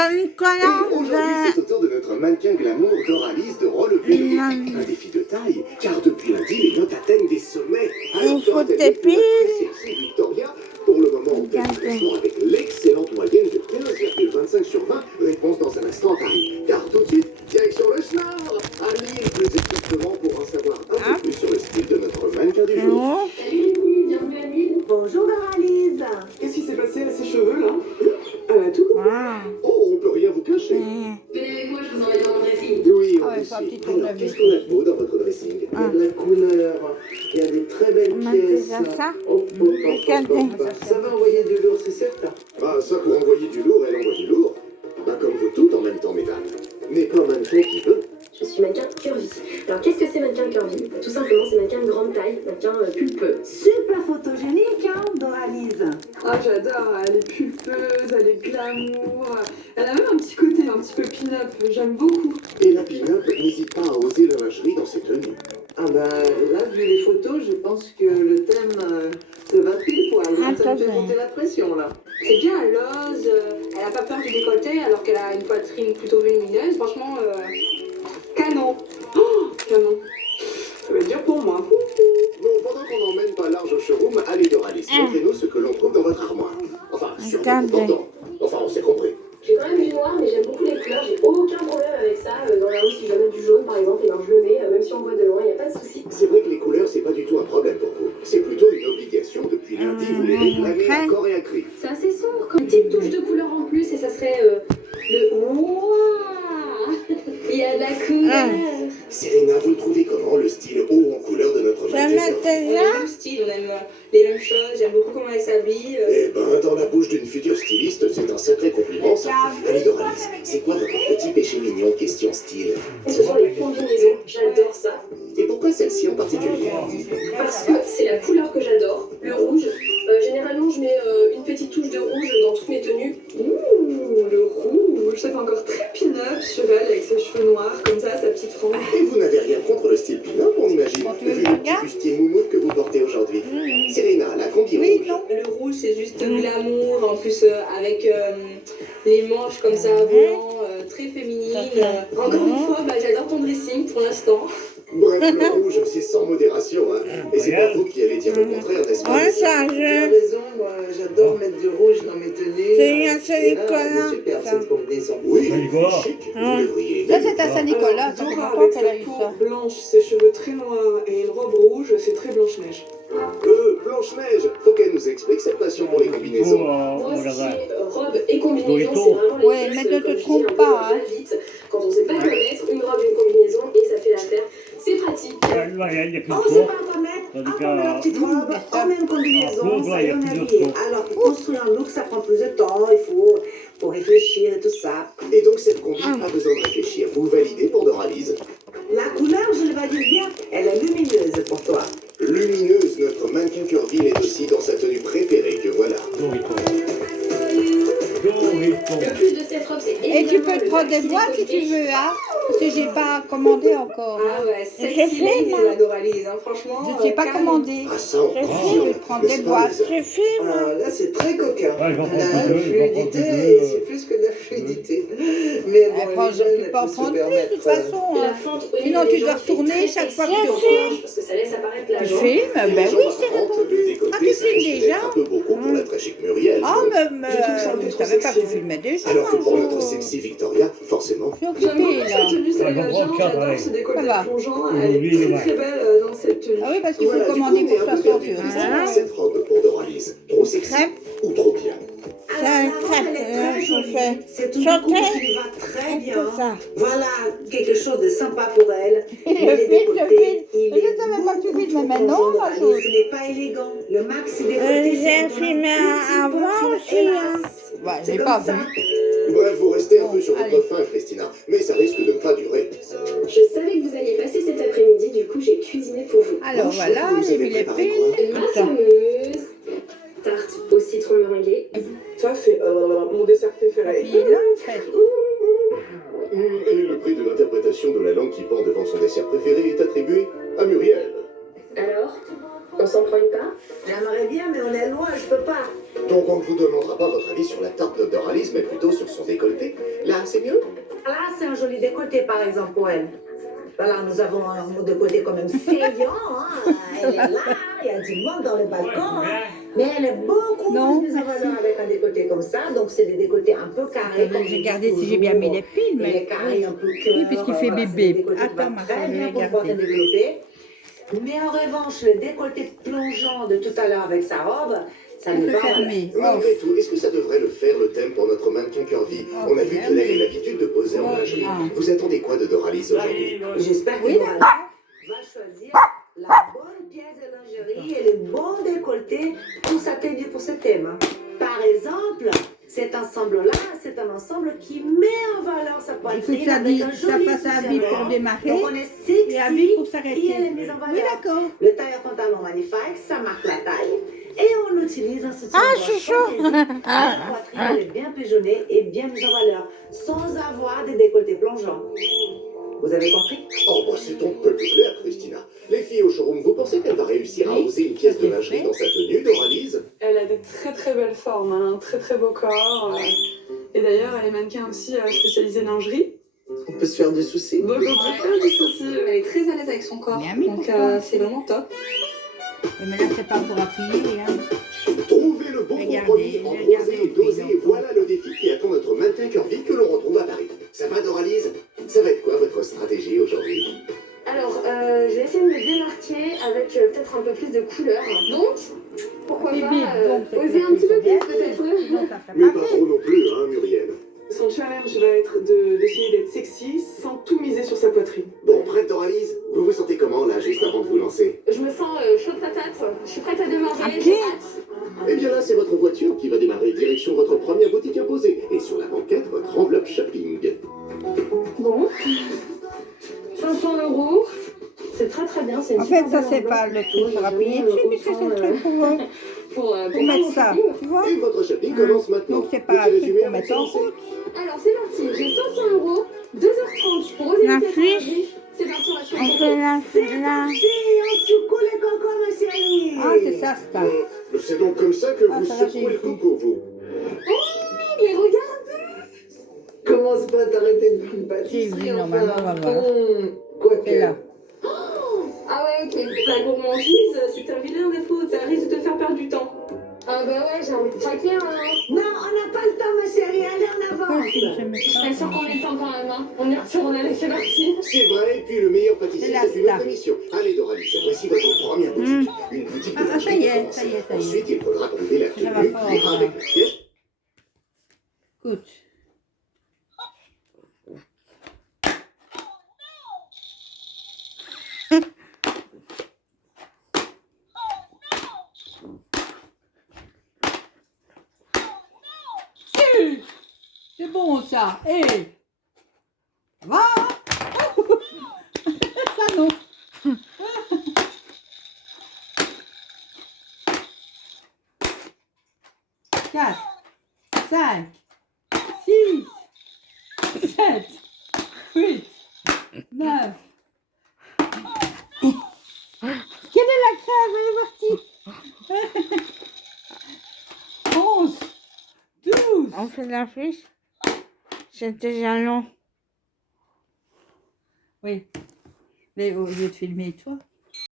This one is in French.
Saint-Nicolas. Aujourd'hui, c'est au tour de notre mannequin glamour Doralice de relever le défi. Un défi de taille, car depuis lundi, les notes atteignent des sommets. Il faut Dora tes termine la très sexy Victoria, pour le moment, on teste avec l'excellente moyenne de 15,25 sur 20. Réponse dans un instant à Paris. Car tout de suite, direction le Schnar. Allez, plus exactement pour en savoir un peu plus sur le style de notre mannequin du jour. Oh. Salut les filles, bienvenue à Lille. Bonjour Doralice. Qu'est-ce qui s'est passé à ses cheveux là? Elle a tout compris. Ah. Oh, on peut rien vous cacher. Venez avec moi, je vous emmène dans mon dressing. Oui, Ah on ouais, est c'est un ici. petit tour de Alors, vie. qu'est-ce qu'on a de beau dans votre dressing? Il y a de la couleur, il y a des très belles On a pièces. déjà ça. Regardez. Ça va envoyer du lourd, c'est certain. Ah, ça pour envoyer du lourd, elle envoie du lourd. Bah, comme vous toutes en même temps, mesdames. Mais pas un mannequin qui veut. Je suis mannequin curvy. Alors qu'est-ce que c'est mannequin curvy? Tout simplement, c'est mannequin de grande taille, mannequin pulpeux. Super photogénique, hein, Doralice. Ah, j'adore, elle est pulpeuse, elle est glamour. Elle a même un petit côté un petit peu pin-up, j'aime beaucoup. Et la pin-up n'hésite pas à oser la lingerie dans ses tenues. Ah ben là, vu les photos, je pense que le thème se va pile poil. Ah, Ça me fait tout à fait. monter la pression là. C'est bien, elle ose, elle a pas peur du décolleté alors qu'elle a une poitrine plutôt volumineuse. Franchement, canon. Oh, canon. Ça va être dur pour moi. Bon, pendant qu'on n'emmène pas large au showroom, allez Doralice, montrez-nous ce que l'on trouve dans votre armoire. Enfin, sûrement Regardez. content. Enfin, on s'est compris. J'ai quand même du noir, mais j'aime beaucoup les couleurs. J'ai aucun problème avec ça. Dans la rue, si je dois mettre du jaune, par exemple, et ben je le mets, même si on voit de loin, il n'y a pas de souci. C'est vrai que les couleurs, c'est pas du tout un problème pour vous. C'est plutôt une obligation. Depuis lundi, vous les réclamez à corps et à cri. C'est assez sombre, comme une petite touche de couleur en plus, et ça serait le Wouah. Il y a de la couleur. Serena, vous le trouvez comment, le style haut en couleur de notre Ça mannequin? m'est On a déjà. le même style, on aime les mêmes choses, j'aime beaucoup comment elle s'habille. Eh ben, dans la bouche d'une future styliste, c'est un sacré compliment, ça. Allez, Doralice, c'est quoi votre petit péché mignon question style? Ce sont les combinaisons, j'adore ça. Et pourquoi celle-ci en particulier? Parce que c'est la couleur que j'adore, le rouge. Généralement, je mets une petite touche de rouge dans toutes mes tenues. Ouh, le rouge, ça fait encore très pin-up sur elle avec ses cheveux noirs comme ça, sa petite frange. Et vous n'avez rien contre le style pin-up, on imagine, Bon, tu veux vu que je le petit regarde bustier moumoute que vous portez aujourd'hui. Serena, la combi Oui, rouge. non. Le rouge, c'est juste glamour, en plus avec les manches comme ça, volant, très féminine. Encore une fois, bah, j'adore ton dressing pour l'instant. Bref, le rouge, c'est sans modération, hein. Et c'est pas vous qui allez dire le contraire, n'est-ce pas? Ouais, ça, Tu as je. raison, moi j'adore mettre du rouge dans mes tenues. C'est bien, c'est Et là, Nicolas, elle est superbe ça. cette combinaison. Oui, Nicolas. chic, Ah. vous devriez Ça, aimer. c'est à Saint-Nicolas. Ça fait Dora longtemps avec qu'elle a sa eu peau ça. blanche, ses cheveux très noirs et une robe rouge, c'est très Blanche-Neige. Blanche-Neige, faut qu'elle nous explique cette passion pour les combinaisons. Moi, Oh ce là qui là. est robe et combinaison, Dorito. c'est vraiment les Ouais, pièces, mais ne te comme je dis, trompe un peu, pas, hein. va vite. Quand on sait pas quoi mettre, une robe et une combinaison, et ça fait l'affaire. C'est pratique. Il n'y a plus On de sait sport. pas quoi mettre, Tandis on qu'à- met la petite robe, on met une combinaison, Ah, ça là, y il y est, a on plus est de habillé. sport. Alors pour construire un look, ça prend plus de temps, il faut réfléchir et tout ça. Et donc cette combi, pas besoin de réfléchir, vous validez pour Doralice. La couleur, je le valide bien, elle est lumineuse pour toi. Lumineuse, notre mannequin curvy est aussi dans sa tenue préférée, que voilà. Dorito. Le plus de cette robe, c'est Et tu évidemment peux te le prendre des maxi boîtes si tu décolleté. veux, hein. Parce que j'ai pas commandé encore. Ah Hein. ouais, J'ai sexy fait, lady, moi. la Doralice, hein, franchement. Je sais pas canon. commander. Ah ça, on Je confirme, vais prendre n'est-ce des pas, boîtes. Lisa? Je filme. Là, c'est très coquin. Ouais, je vais en prendre La deux, je vais en prendre fluidité, deux, c'est plus que de la fluidité. Mais bon, Eh, elle prends- est jeune, tu elle peux en peut se prendre plus de permettre, toute façon. La Hein. fente au Sinon, niveau tu des dois jambes fait retourner très chaque fois sexy que tu en refais. orange, parce que ça laisse apparaître la Tu jambe. filmes? Ben Les oui, jambes c'est apparentes, répondu. le décolleté, Ah, tu ça risque filmes d'être déjà? un peu beaucoup pour la tragique Muriel. Ah, non? mais Je trouve que c'est un peu je trop savais pas que tu sexy. filmais déjà. Alors que pour un notre jour. sexy Victoria, forcément. Je suis J'aime occupée beaucoup là. cette tenue, ça Ouais, lui va je bien, comprends, j'adore ouais. ce décolleté Ça va. plongeant, Oui, elle oui, est très ouais. très belle dans cette tenue. Ah oui, parce qu'il faut Voilà, du commander coup, on est pour un peu 60 perdu. euros. Christina, cette robe pour Doralice, trop sexy Crêpe. ou trop bien? C'est un crêpe, elle est très je jolie. fais. C'est tout Chanter. coup qui lui va très bien. Comme ça. Voilà quelque chose de sympa pour elle. Le Il est fil, décolleté, je il savais est pas que tu beaucoup filmes, trop mais non, plongeant. ma Et chose. ce n'est pas élégant. Le maxi décolleté, J'ai c'est filmé avant aussi. Hein. Ouais, C'est j'ai comme pas ça. vu. Bref, vous restez un peu sur allez. votre faim, Christina, mais ça risque de ne pas durer. Je savais que vous alliez passer cet après-midi, du coup j'ai cuisiné pour vous. Alors Je voilà, trouve que vous j'ai avez mis les préparé piles. quoi? Ma Attends. fameuse tarte au citron meringué. Ça, c'est mon dessert préféré. Pile, fait. Et le prix de l'interprétation de la langue qui pend devant son dessert préféré est attribué à Muriel. Alors, On s'en prend une part? J'aimerais bien, mais on est loin, je peux pas. Donc on ne vous demandera pas votre avis sur la tarte de Doralis, mais plutôt sur son décolleté. Là, c'est mieux? Là, c'est un joli décolleté, par exemple, pour elle. Voilà, nous avons un décolleté quand même saillant, hein. Elle est là, il y a du monde dans le balcon, hein. Mais elle est beaucoup Non, plus mise en valeur avec un décolleté comme ça. Donc, c'est des décolletés un peu carrés. comme J'ai je regardé dis si j'ai bien mis les toujours. piles, Les mais carrés un peu cœur. oui, puisqu'il fait voilà, c'est bébé. des décolletés qui Attends, vont ma très femme, bien je pour vais le porter regarder. développé. Mais en revanche, le décolleté plongeant de tout à l'heure avec sa robe, ça On n'est peut pas fermer. Oh. Malgré tout, est-ce que ça devrait le faire le thème pour notre mannequin Curvy? Oh, On a vu c'est qu'elle avait bien. l'habitude de poser en Oh, lingerie. ah. Vous attendez quoi de Doralis aujourd'hui? J'espère que Oui, Laura va choisir la bonne pièce de lingerie et le bon décolleté pour s'atteindre pour ce thème. Par exemple, cet ensemble-là, c'est un ensemble qui met en valeur sa Il faut poitrine que ça, avec un ça joli fasse un bip pour soutien-gorge. démarrer Donc on est sexy et un bip pour et s'arrêter. elle est mise en Oui, valeur. d'accord. Le tailleur pantalon magnifique, ça marque la taille. Et on utilise un soutien-gorge c'est chaud. fantaisie. La poitrine, elle est bien pigeonnée et bien mise en valeur, sans avoir des décolletés plongeants. Vous avez compris? Oh, bah c'est un peu plus clair, Christina. Les filles au showroom, vous pensez qu'elle va réussir à Oui, oser une pièce ça, de c'est lingerie fait. dans sa tenue, Doralis? Elle a des très très belles formes, elle a un très très beau corps. Et d'ailleurs, elle est mannequin aussi spécialisée lingerie. On peut se faire du souci. Donc on peut faire du souci. Elle est très à l'aise avec son corps, Bien mis donc pour toi. c'est vraiment top. Mais là, c'est pas pour appuyer. Hein. Trouvez le bon Regardez, compromis entre regardez oser et le doser. pays, Voilà le défi qui attend notre mannequin Curvy que l'on retrouve à Paris. Ça va, Doralis? Ça va être quoi votre stratégie aujourd'hui? Alors, je vais essayer de me démarquer avec peut-être un peu plus de couleurs. Donc, pourquoi Bébé, pas donc, c'est oser que un petit peu bien plus peut-être. Sinon, ça ferait Mais pas pas fait. trop non plus, hein, Muriel. Son challenge va être d'essayer d'être sexy sans tout miser sur sa poitrine. Bon, prête, Doralis? Vous vous sentez comment, là, juste avant de vous lancer? Je me sens chaude patate. Je suis prête à démarrer. Ok. J'ai hâte. Eh bien là, c'est votre voiture qui va démarrer direction votre première boutique imposée. Et sur la banquette, votre enveloppe shopping. Bon. 500 €. C'est très très bien. C'est une En fait, super ça, belle c'est enveloppe. pas le Moi, truc pour j'ai appuyer donné, dessus, puisque c'est le autant, truc pour pour mettre mon ça. shopping. Tu vois? Et votre shopping commence maintenant. Donc, c'est pas un Petit truc résumé pour avant de mettre en se lancer. route. Alors c'est parti. J'ai 500 €, 2h30 pour oser La une pièce en fiche. lingerie. C'est parti, on va se On faire fait la... Si, on secoue les cocos, ma chérie. Ah, c'est ça, c'est ça. C'est donc comme ça que Ah, vous ça va, secouez j'ai le vu. coco, vous. Mais regarde. Commence pas à t'arrêter de faire une J'ai pâtisserie, vu, enfin. normalement, on va voir. Quoique. C'est là. Ah ouais, ok. La gourmandise, c'est un vilain défaut, ça risque de te faire perdre du temps. Ah bah ouais, j'ai envie de craquer. Hein. Non, on n'a pas le temps, ma chérie. Allez, en Pourquoi avance. est-ce que je mets Je suis pas pas sûre qu'on ait le temps quand même. Hein. On y retourne, allez, c'est parti. C'est vrai, et puis le meilleur pâtissier, C'est la c'est une autre star. émission. Allez, Doralis, voici votre première boutique. Une boutique de Ah, ça lingerie y est, pour commencer. ça y est, ça y est. Ensuite, il faudra trouver la Ça va tenue, fort, les bras là. avec la pièce. Écoute. Si, c'est bon ça. Hé, va. Ça non. Quatre, 5, 6, 7, 8, 9. Quelle est la crève? Elle est partie. 11, 12. On fait la fiche. C'est déjà long. Oui. Mais au lieu de filmer toi.